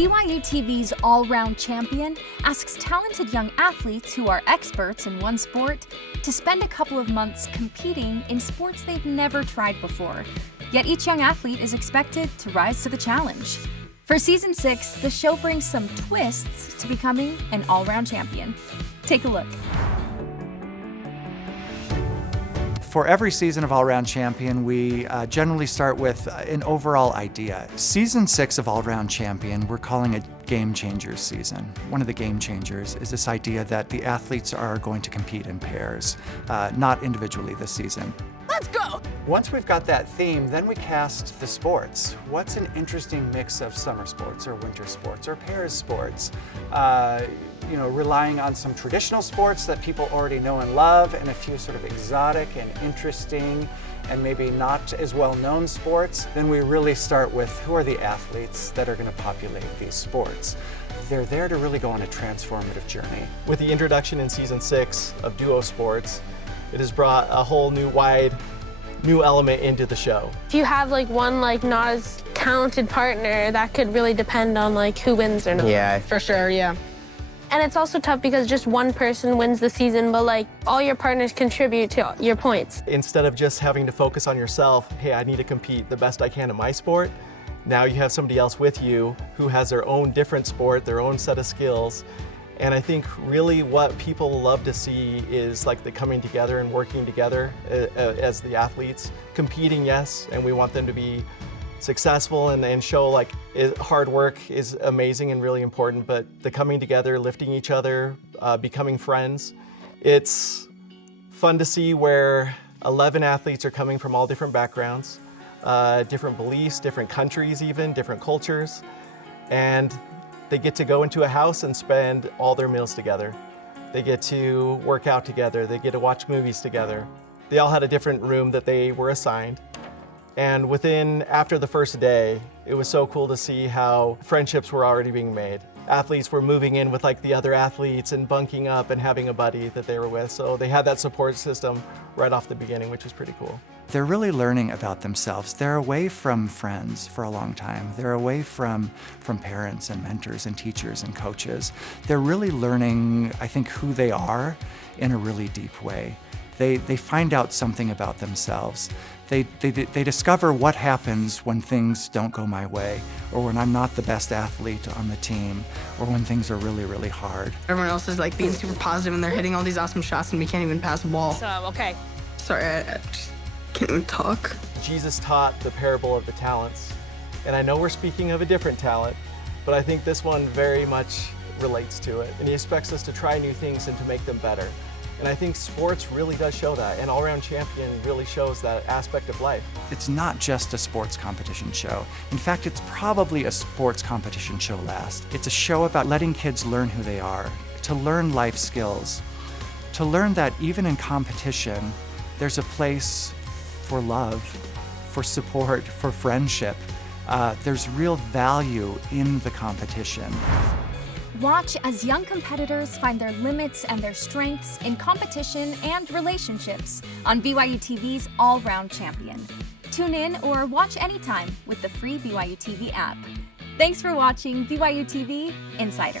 BYUtv's all-round champion asks talented young athletes who are experts in one sport to spend a couple of months competing in sports they've never tried before. Yet each young athlete is expected to rise to the challenge. For Season 6, the show brings some twists to becoming an all-round champion. Take a look. For every season of All Round Champion, we generally start with an overall idea. Season 6 of All Round Champion, we're calling it Game Changers season. One of the game changers is this idea that the athletes are going to compete in pairs, not individually this season. Let's go! Once we've got that theme, then we cast the sports. What's an interesting mix of summer sports or winter sports or pairs sports? Relying on some traditional sports that people already know and love, and a few sort of exotic and interesting and maybe not as well-known sports. Then we really start with who are the athletes that are going to populate these sports. They're there to really go on a transformative journey. With the introduction in Season 6 of duo sports, it has brought a whole new element into the show. If you have one not as talented partner, that could really depend on who wins or not. Yeah, for sure, yeah. And it's also tough because just one person wins the season, but all your partners contribute to your points. Instead of just having to focus on yourself, hey, I need to compete the best I can in my sport, now you have somebody else with you who has their own different sport, their own set of skills. And I think really what people love to see is the coming together and working together as the athletes. Competing, yes, and we want them to be successful and show hard work is amazing and really important, but the coming together, lifting each other, becoming friends. It's fun to see where 11 athletes are coming from all different backgrounds, different beliefs, different countries even, different cultures, and they get to go into a house and spend all their meals together. They get to work out together, they get to watch movies together. They all had a different room that they were assigned. And after the first day, it was so cool to see how friendships were already being made. Athletes were moving in with the other athletes and bunking up and having a buddy that they were with. So they had that support system right off the beginning, which was pretty cool. They're really learning about themselves. They're away from friends for a long time. They're away from parents and mentors and teachers and coaches. They're really learning, I think, who they are in a really deep way. They find out something about themselves. They discover what happens when things don't go my way, or when I'm not the best athlete on the team, or when things are really, really hard. Everyone else is being super positive and they're hitting all these awesome shots and we can't even pass the ball. So, okay. Sorry, I just can't even talk. Jesus taught the parable of the talents. And I know we're speaking of a different talent, but I think this one very much relates to it. And he expects us to try new things and to make them better. And I think sports really does show that, and All Round Champion really shows that aspect of life. It's not just a sports competition show. In fact, it's probably a sports competition show last. It's a show about letting kids learn who they are, to learn life skills, to learn that even in competition, there's a place for love, for support, for friendship. There's real value in the competition. Watch as young competitors find their limits and their strengths in competition and relationships on BYUtv's All Round Champion. Tune in or watch anytime with the free BYUtv app. Thanks for watching BYUtv Insider.